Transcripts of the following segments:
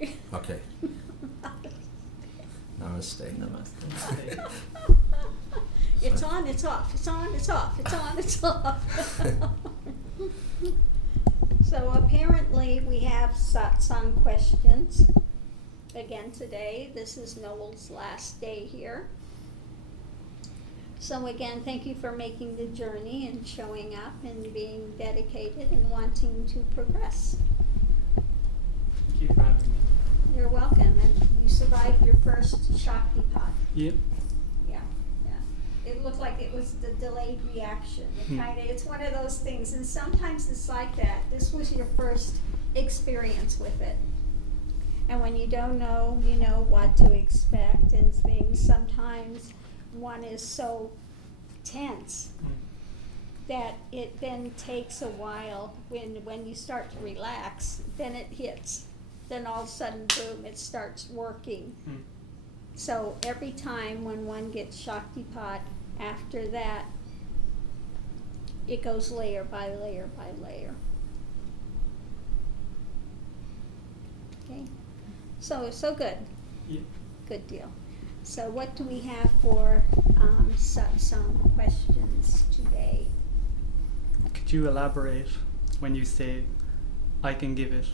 Okay. Namaste. Namaste. It's on, it's off, it's on, it's off, it's on, it's off. So apparently we have satsang questions. Again today, this is Noel's last day here. So again, thank you for making the journey and showing up and being dedicated and wanting to progress. Thank you for having me. You're welcome. And you survived your first Shakti pot. Yep. Yeah. It looked like it was the delayed reaction. It's one of those things, and sometimes it's like that. This was your first experience with it. And when you don't know, you know what to expect and things, sometimes one is so tense that it then takes a while. When you start to relax, then it hits. Then all of a sudden, boom, it starts working. So every time when one gets Shaktipat, after that, it goes layer by layer by layer. Okay? So good. Yep. Good deal. So what do we have for satsang questions today? Could you elaborate when you say, I can give it,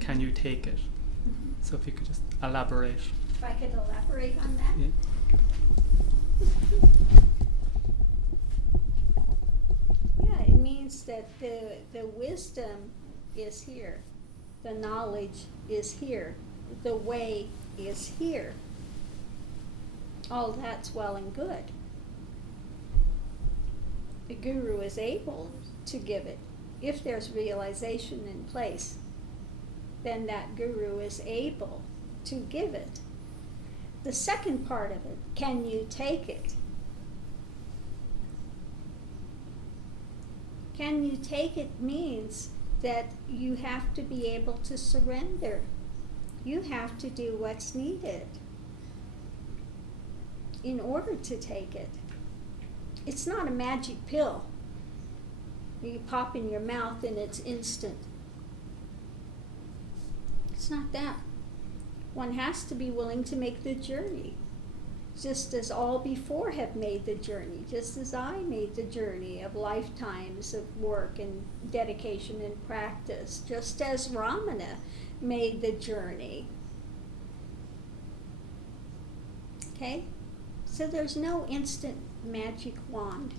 can you take it? Mm-hmm. So if you could just elaborate. If I could elaborate on that? Yeah. Yeah, it means that the wisdom is here. The knowledge is here. The way is here. All that's well and good. The guru is able to give it. If there's realization in place, then that guru is able to give it. The second part of it, can you take it? Can you take it means that you have to be able to surrender. You have to do what's needed in order to take it. It's not a magic pill. You pop in your mouth and it's instant. It's not that. One has to be willing to make the journey, just as all before have made the journey, just as I made the journey of lifetimes of work and dedication and practice, just as Ramana made the journey. Okay? So there's no instant magic wand.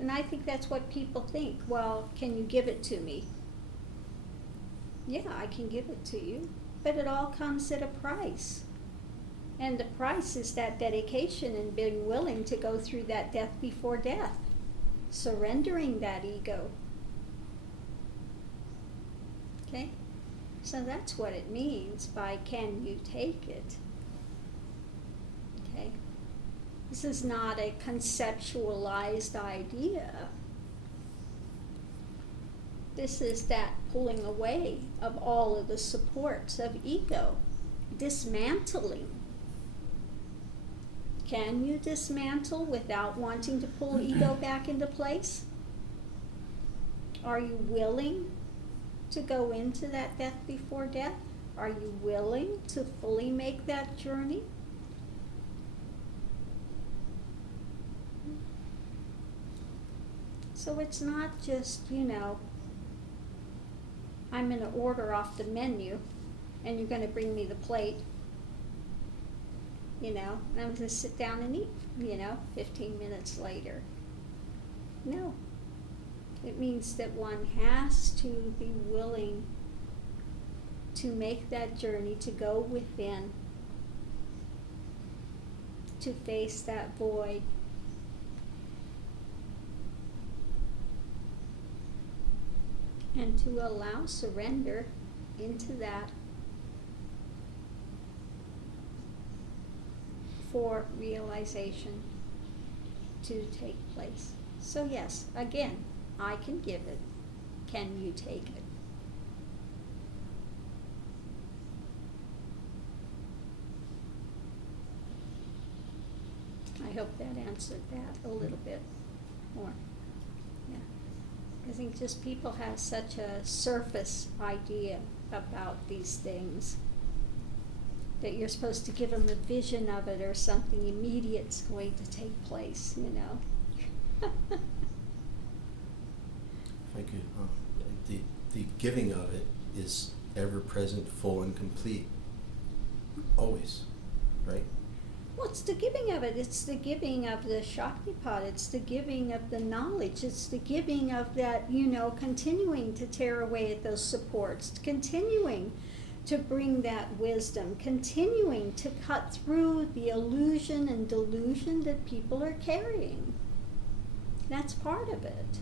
And I think that's what people think. Well, can you give it to me? Yeah, I can give it to you. But it all comes at a price. And the price is that dedication and being willing to go through that death before death. Surrendering that ego. Okay? So that's what it means by can you take it? Okay? This is not a conceptualized idea. This is that pulling away of all of the supports of ego. Dismantling. Can you dismantle without wanting to pull ego back into place? Are you willing to go into that death before death? Are you willing to fully make that journey? So it's not just, I'm going to order off the menu and you're going to bring me the plate, and I'm going to sit down and eat, 15 minutes later. No. It means that one has to be willing to make that journey, to go within, to face that void. And to allow surrender into that for realization to take place. So yes, again, I can give it. Can you take it? I hope that answered that a little bit more. Yeah. I think just people have such a surface idea about these things. That you're supposed to give them a vision of it, or something immediate's going to take place, you know. If I could, the giving of it is ever present, full, and complete. Always, right? Well, it's the giving of it. It's the giving of the Shaktipat. It's the giving of the knowledge. It's the giving of that, you know, continuing to tear away at those supports, continuing to bring that wisdom, continuing to cut through the illusion and delusion that people are carrying. That's part of it.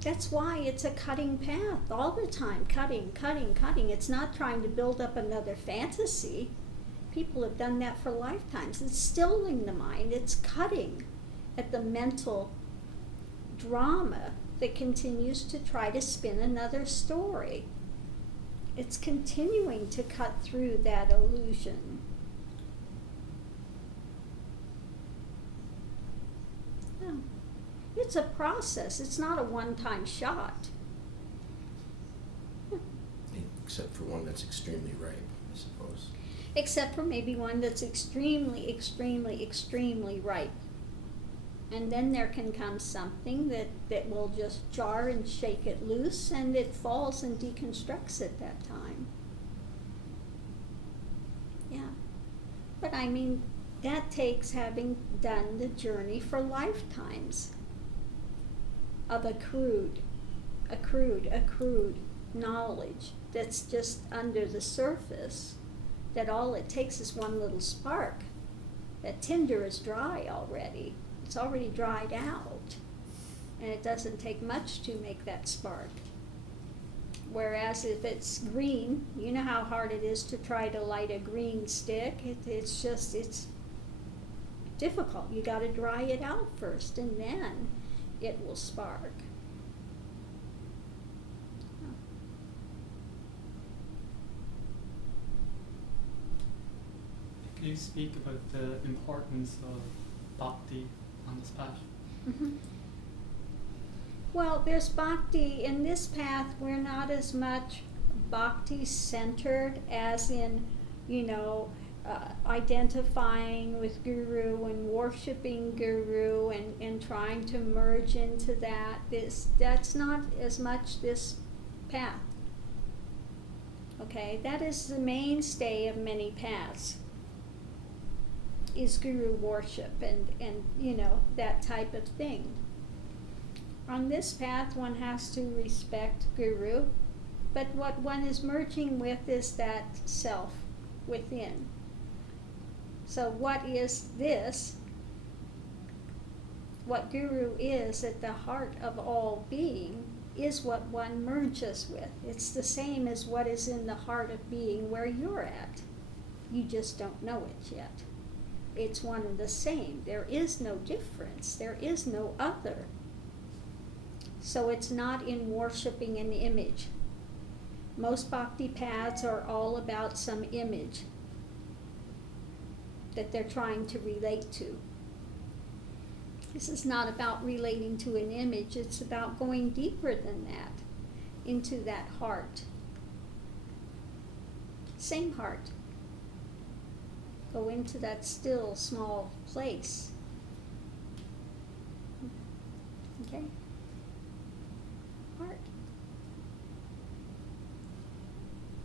That's why it's a cutting path all the time, cutting, cutting, cutting. It's not trying to build up another fantasy. People have done that for lifetimes. It's stilling the mind. It's cutting at the mental drama that continues to try to spin another story. It's continuing to cut through that illusion. Yeah. It's a process. It's not a one-time shot. Except for one that's extremely ripe, I suppose. Except for maybe one that's extremely, extremely, extremely ripe. And then there can come something that will just jar and shake it loose, and it falls and deconstructs at that time. Yeah. But I mean, that takes having done the journey for lifetimes of accrued knowledge that's just under the surface, that all it takes is one little spark. That tinder is dry already. It's already dried out, and it doesn't take much to make that spark. Whereas if it's green, you know how hard it is to try to light a green stick. It's difficult. You got to dry it out first, and then it will spark. Can you speak about the importance of Bhakti on this path? Mm-hmm. Well, there's Bhakti. In this path, we're not as much Bhakti centered as in, you know, identifying with Guru and worshiping Guru and trying to merge into that. That's not as much this path. Okay, that is the mainstay of many paths, is Guru worship and you know, that type of thing. On this path, one has to respect Guru, but what one is merging with is that self within. So what is this? What Guru is at the heart of all being is what one merges with. It's the same as what is in the heart of being where you're at. You just don't know it yet. It's one and the same. There is no difference. There is no other. So it's not in worshiping an image. Most bhakti paths are all about some image that they're trying to relate to. This is not about relating to an image. It's about going deeper than that, into that heart. Same heart. Go into that still, small place. Okay? Heart.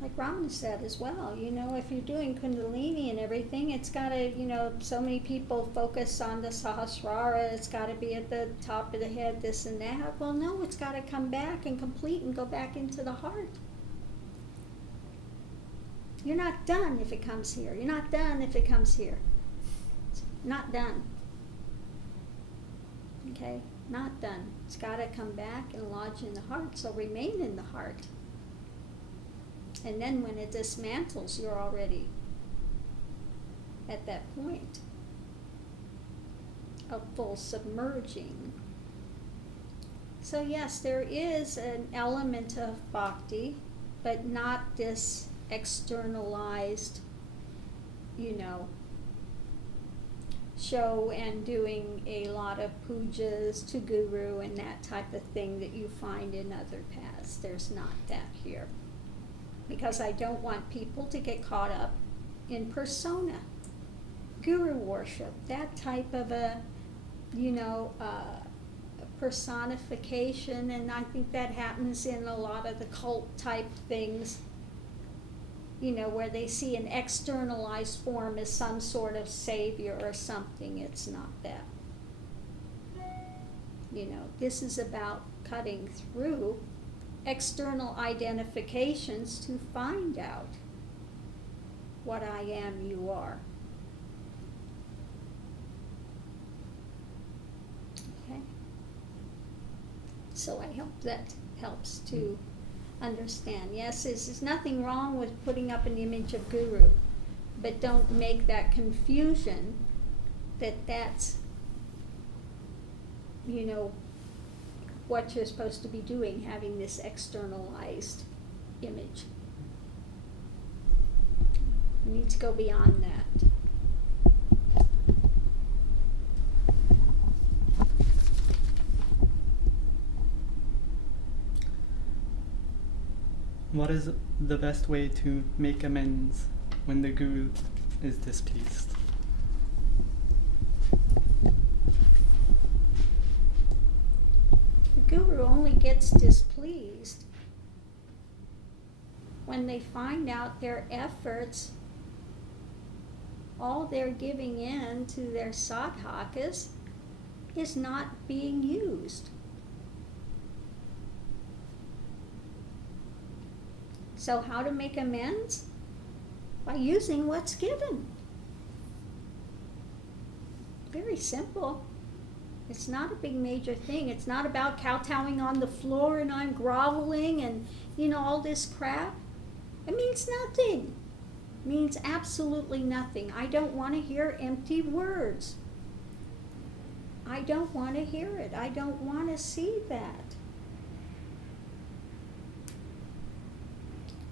Like Ramana said as well, you know, if you're doing Kundalini and everything, it's got to, you know, so many people focus on the Sahasrara, it's got to be at the top of the head, this and that. Well, no, it's got to come back and complete and go back into the heart. You're not done if it comes here. You're not done if it comes here. It's not done. Okay? Not done. It's got to come back and lodge in the heart, so remain in the heart. And then when it dismantles, you're already at that point of full submerging. So yes, there is an element of bhakti, but not this externalized, you know, show and doing a lot of pujas to Guru and that type of thing that you find in other paths. There's not that here. Because I don't want people to get caught up in persona. Guru worship, that type of a, personification, and I think that happens in a lot of the cult type things, where they see an externalized form as some sort of savior or something. It's not that. This is about cutting through external identifications to find out what I am, you are. Okay? So I hope that helps to understand. Yes, there's nothing wrong with putting up an image of Guru, but don't make that confusion that that's, what you're supposed to be doing, having this externalized image. You need to go beyond that. What is the best way to make amends when the Guru is displeased? The Guru only gets displeased when they find out their efforts, all they're giving in to their sadhakas is not being used. So how to make amends? By using what's given. Very simple. It's not a big major thing. It's not about kowtowing on the floor and I'm groveling and, all this crap. It means nothing. It means absolutely nothing. I don't want to hear empty words. I don't want to hear it. I don't want to see that.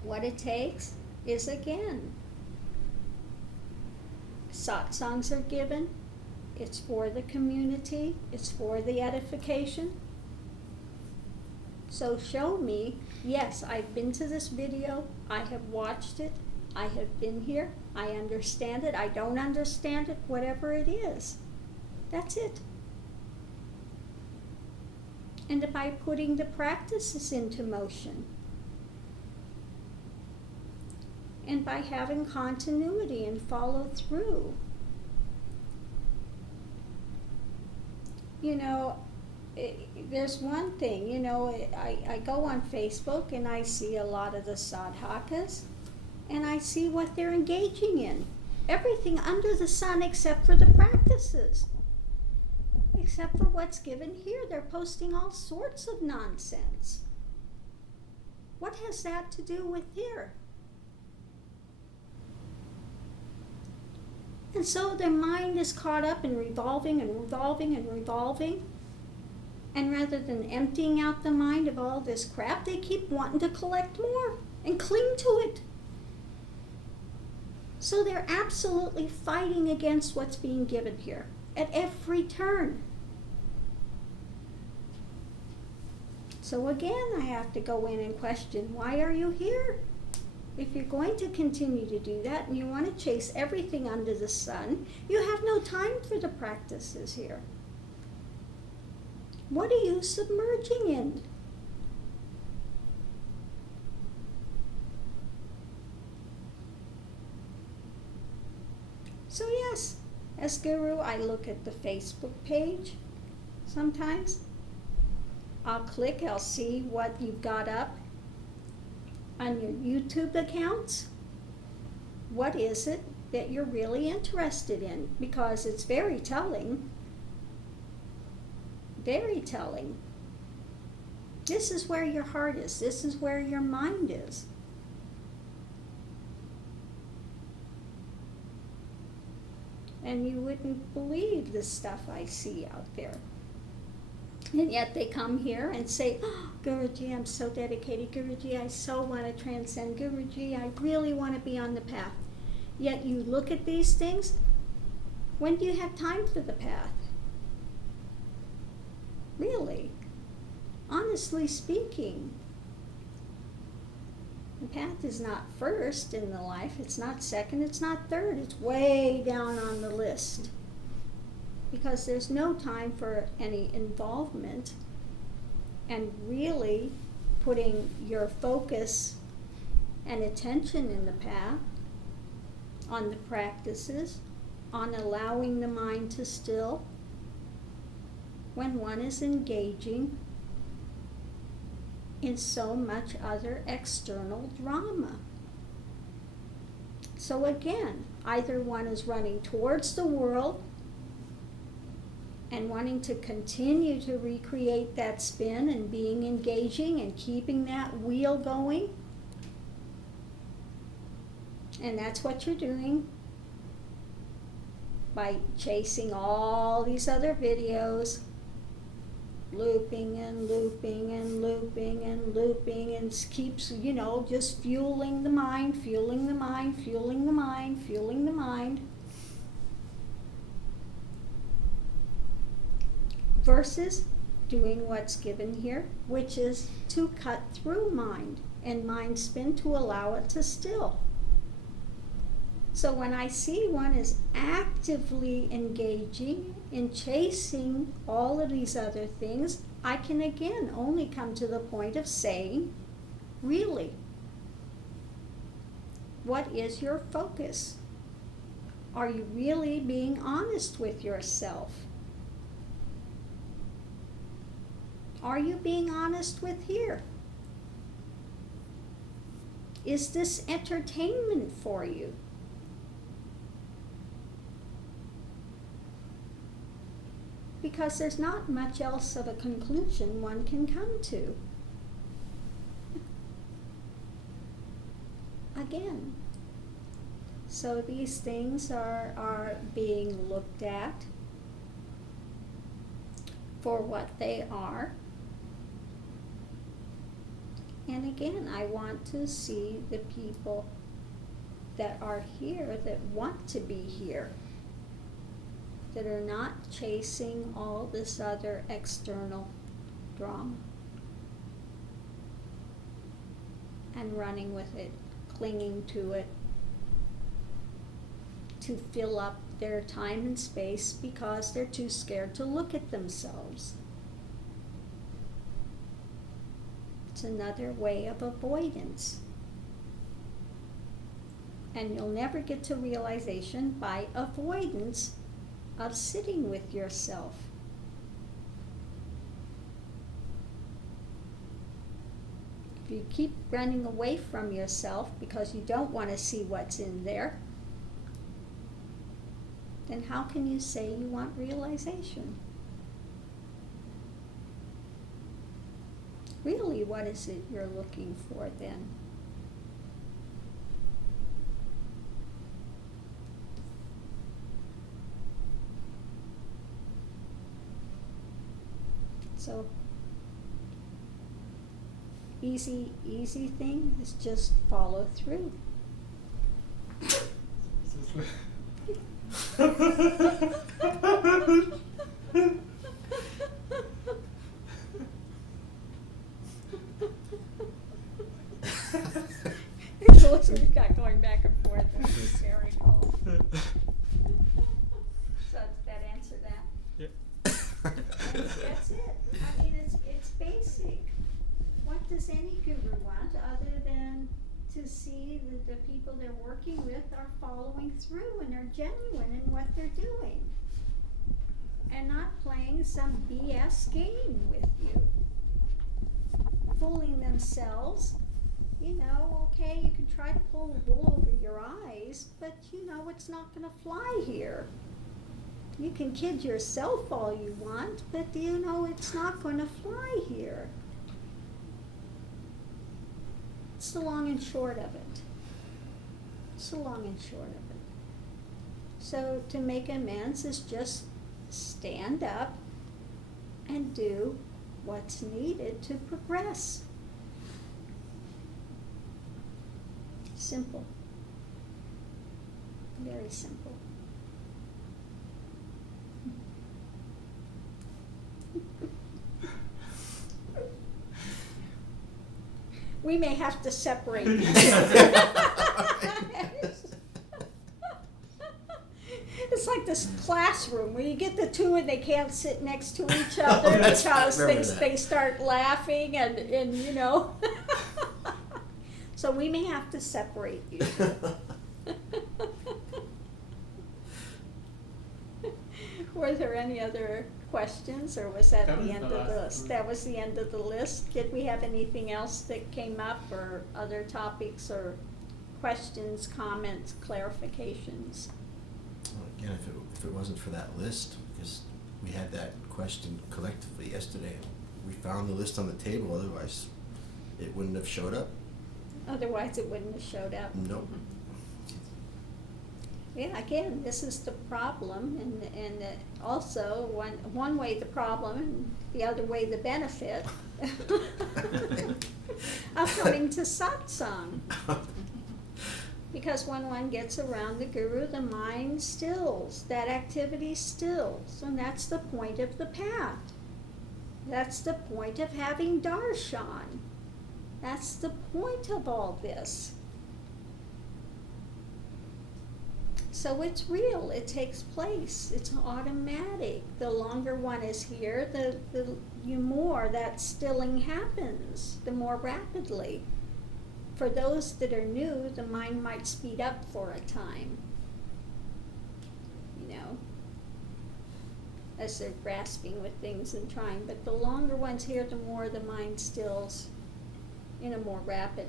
What it takes is, again, satsangs are given. It's for the community. It's for the edification. So show me, yes, I've been to this video. I have watched it. I have been here. I understand it. I don't understand it. Whatever it is. That's it. And by putting the practices into motion. And by having continuity and follow through. There's one thing, I go on Facebook and I see a lot of the sadhakas and I see what they're engaging in. Everything under the sun except for the practices. Except for what's given here. They're posting all sorts of nonsense. What has that to do with here? And so their mind is caught up in revolving and revolving and revolving. And rather than emptying out the mind of all this crap, they keep wanting to collect more and cling to it. So they're absolutely fighting against what's being given here at every turn. So again, I have to go in and question, why are you here? If you're going to continue to do that and you want to chase everything under the sun, you have no time for the practices here. What are you submerging in? So yes, as Guru, I look at the Facebook page sometimes. I'll click, I'll see what you've got up on your YouTube accounts. What is it that you're really interested in? Because it's very telling. Very telling. This is where your heart is. This is where your mind is. And you wouldn't believe the stuff I see out there. And yet they come here and say, oh, Guruji, I'm so dedicated. Guruji, I so want to transcend. Guruji, I really want to be on the path. Yet you look at these things, When do you have time for the path? Really? Honestly speaking, the path is not first in the life, it's not second, it's not third, it's way down on the list. Because there's no time for any involvement and really putting your focus and attention in the path, on the practices, on allowing the mind to still, when one is engaging in so much other external drama. So again, either one is running towards the world and wanting to continue to recreate that spin and being engaging and keeping that wheel going. And that's what you're doing by chasing all these other videos, looping and looping and looping and looping, and keeps, you know, just fueling the mind, fueling the mind, fueling the mind, fueling the mind. Versus doing what's given here, which is to cut through mind and mind spin to allow it to still. So when I see one is actively engaging in chasing all of these other things, I can again only come to the point of saying, really, what is your focus? Are you really being honest with yourself? Are you being honest with here? Is this entertainment for you? Because there's not much else of a conclusion one can come to. Again, so these things are being looked at for what they are. And again, I want to see the people that are here that want to be here, that are not chasing all this other external drama and running with it, clinging to it, to fill up their time and space because they're too scared to look at themselves. It's another way of avoidance. And you'll never get to realization by avoidance of sitting with yourself. If you keep running away from yourself because you don't want to see what's in there, then how can you say you want realization? Really, what is it you're looking for then? So, easy thing is just follow through. We've got going back and forth. It's very cool. So did that answer that? Yeah. That's it. I mean, it's basic. What does any guru want other than to see that the people they're working with are following through and are genuine in what they're doing, and not playing some BS game with you, fooling themselves. You know, okay, you can try to pull the wool over your eyes, but you know it's not going to fly here. You can kid yourself all you want, but you know it's not going to fly here. It's the long and short of it. It's the long and short of it. So to make amends is just stand up and do what's needed to progress. Simple. Very simple. We may have to separate you. It's like this classroom where you get the two and they can't sit next to each other because they start laughing and you know. So we may have to separate you. Were there any other questions, or was that the end of the list? That was the end of the list. Did we have anything else that came up, or other topics, or questions, comments, clarifications? Well, again, if it wasn't for that list, because we had that question collectively yesterday, we found the list on the table. Otherwise, it wouldn't have showed up. Otherwise, it wouldn't have showed up. Nope. Yeah, again, this is the problem, and also one way the problem and the other way the benefit of coming to satsang. Because when one gets around the guru, the mind stills, that activity stills, and that's the point of the path. That's the point of having darshan. That's the point of all this. So it's real, it takes place, it's automatic. The longer one is here, the more that stilling happens, the more rapidly. For those that are new, the mind might speed up for a time, you know, as they're grasping with things and trying. But the longer one's here, the more the mind stills in a more rapid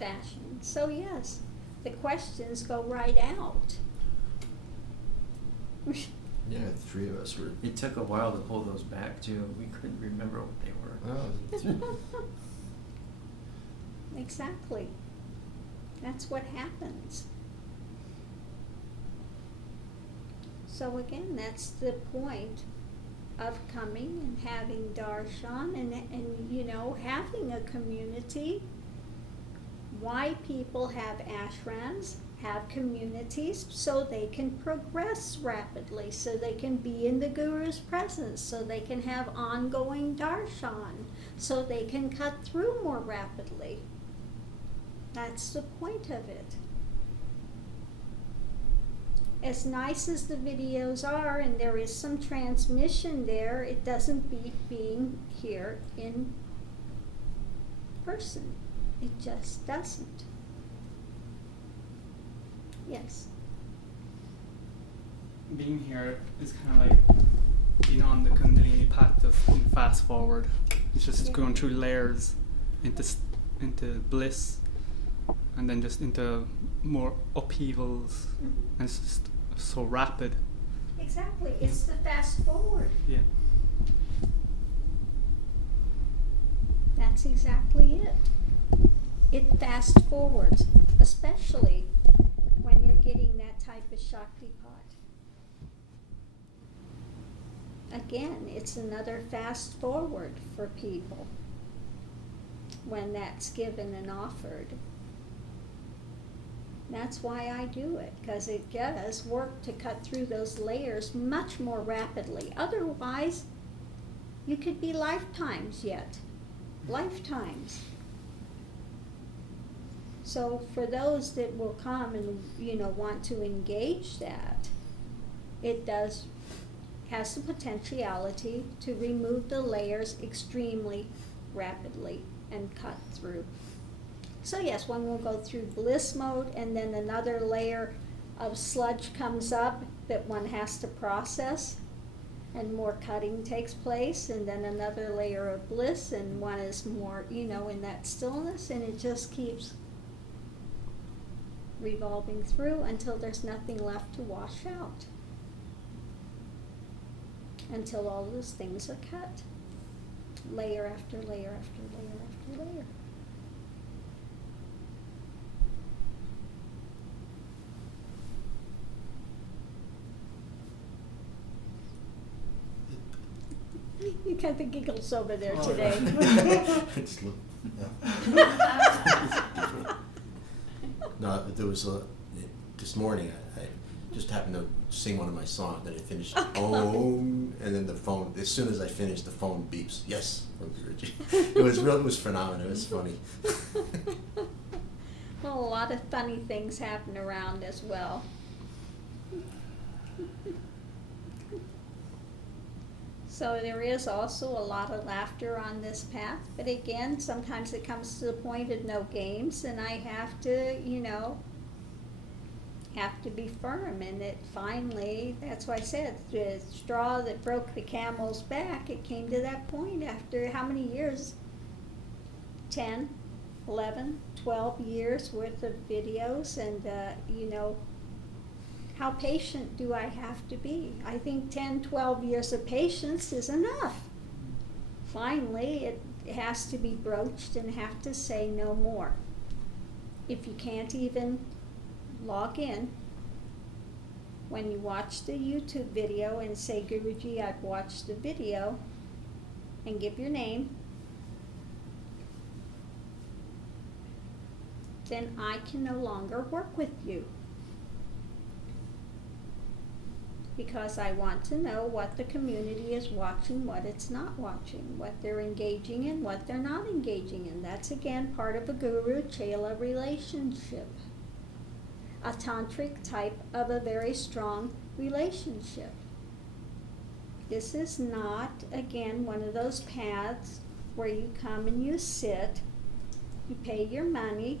fashion. So yes, the questions go right out. Yeah, the three of us were. It took a while to pull those back too. We couldn't remember what they were. Oh, Exactly. That's what happens. So again, that's the point of coming and having darshan and you know, having a community. Why people have ashrams, have communities, so they can progress rapidly, so they can be in the guru's presence, so they can have ongoing darshan, so they can cut through more rapidly. That's the point of it. As nice as the videos are, and there is some transmission there, it doesn't beat being here in person. It just doesn't. Yes? Being here is kind of like being on the Kundalini path, just in fast forward. It's just going through layers into bliss, and then just into more upheavals, and it's just so rapid. Exactly. It's the fast forward. Yeah. That's exactly it. It fast forwards, especially when you're getting that type of Shaktipat. Again, it's another fast forward for people when that's given and offered. That's why I do it, because it does work to cut through those layers much more rapidly. Otherwise, you could be lifetimes yet. Lifetimes. So for those that will come and, you know, want to engage that, it has the potentiality to remove the layers extremely rapidly and cut through. So yes, one will go through bliss mode, and then another layer of sludge comes up that one has to process, and more cutting takes place, and then another layer of bliss, and one is more, you know, in that stillness, and it just keeps revolving through until there's nothing left to wash out. Until all those things are cut. Layer after layer after layer after layer. You got the giggles over there today. It's no, there was this morning. just happened to sing one of my songs. Then I finished, and then the phone. As soon as I finished, the phone beeps. Yes, from Guruji. It was phenomenal. It was funny. Well, a lot of funny things happen around as well. So there is also a lot of laughter on this path, but again, sometimes it comes to the point of no games, and I have to, have to be firm. And it finally, that's why I said, the straw that broke the camel's back, it came to that point after how many years? 10, 11, 12 years worth of videos, and how patient do I have to be? I think 10, 12 years of patience is enough. Finally, it has to be broached and have to say no more. If you can't even log in, when you watch the YouTube video and say, Guruji, I've watched the video, and give your name, then I can no longer work with you. Because I want to know what the community is watching, what it's not watching, what they're engaging in, what they're not engaging in. That's again part of a guru-chela relationship. A tantric type of a very strong relationship. This is not, again, one of those paths where you come and you sit, you pay your money,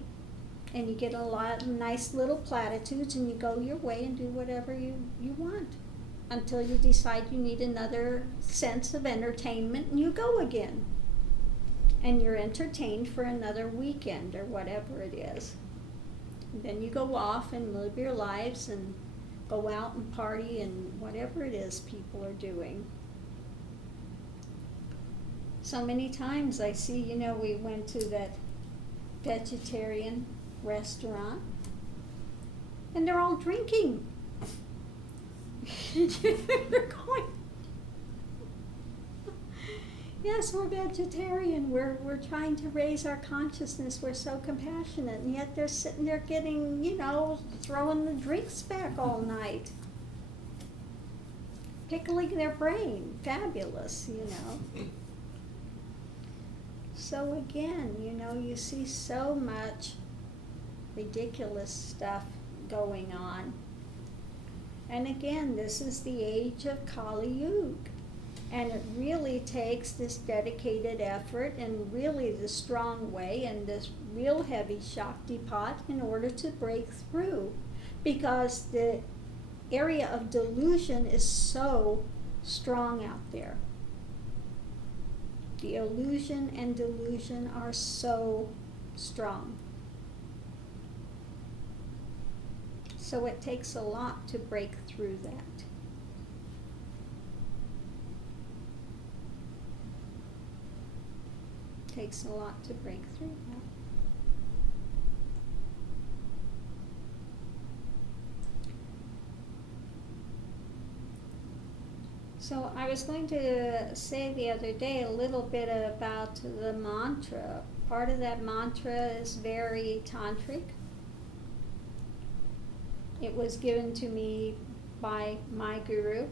and you get a lot of nice little platitudes, and you go your way and do whatever you want until you decide you need another sense of entertainment, and you go again. And you're entertained for another weekend or whatever it is. And then you go off and live your lives and go out and party and whatever it is people are doing. So many times I see, we went to that vegetarian restaurant, and they're all drinking. They're going, yes, we're vegetarian. We're trying to raise our consciousness. We're so compassionate, and yet they're sitting there getting, throwing the drinks back all night, pickling their brain. Fabulous, So again, you see so much ridiculous stuff going on. And again, this is the age of Kali Yuga. And it really takes this dedicated effort and really the strong way and this real heavy Shakti pot in order to break through. Because the area of delusion is so strong out there. The illusion and delusion are so strong. So it takes a lot to break through that. Takes a lot to break through that. So I was going to say the other day a little bit about the mantra. Part of that mantra is very tantric. It was given to me by my guru.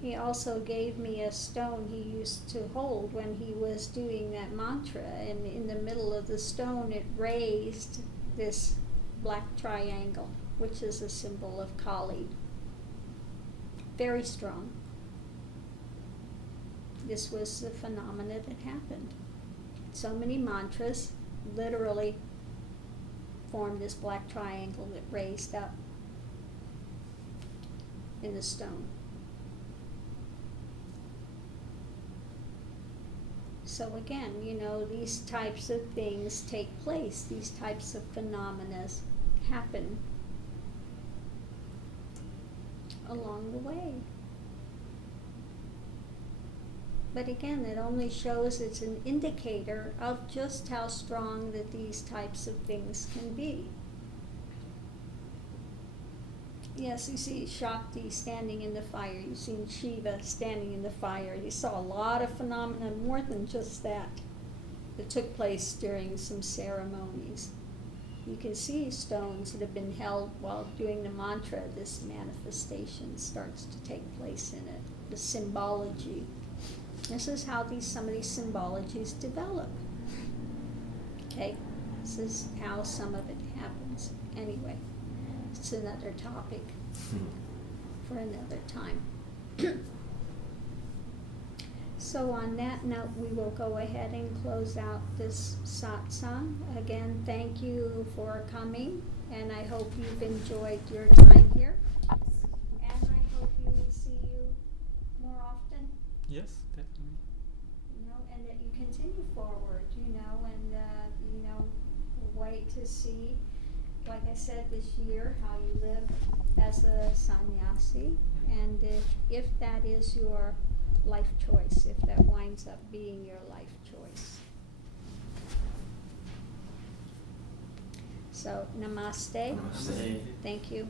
He also gave me a stone he used to hold when he was doing that mantra, and in the middle of the stone it raised this black triangle, which is a symbol of Kali. Very strong. This was the phenomena that happened. So many mantras literally formed this black triangle that raised up in the stone. So again, these types of things take place, these types of phenomena happen along the way. But again, it only shows it's an indicator of just how strong that these types of things can be. Yes, you see Shakti standing in the fire. You've seen Shiva standing in the fire. You saw a lot of phenomena, more than just that took place during some ceremonies. you can see stones that have been held while doing the mantra. This manifestation starts to take place in it. The symbology. This is how some of these symbologies develop. Okay, this is how some of it happens. Anyway, it's another topic for another time. So on that note, we will go ahead and close out this satsang. Again, thank you for coming, and I hope you've enjoyed your time here. And I hope we will see you more often. Yes, definitely. You know, and that you continue forward, you know, and, you know, wait to see, like I said, this year, how you live as a sannyasi, and if that is your life choice, if that winds up being your life choice. So, namaste. Namaste. Thank you.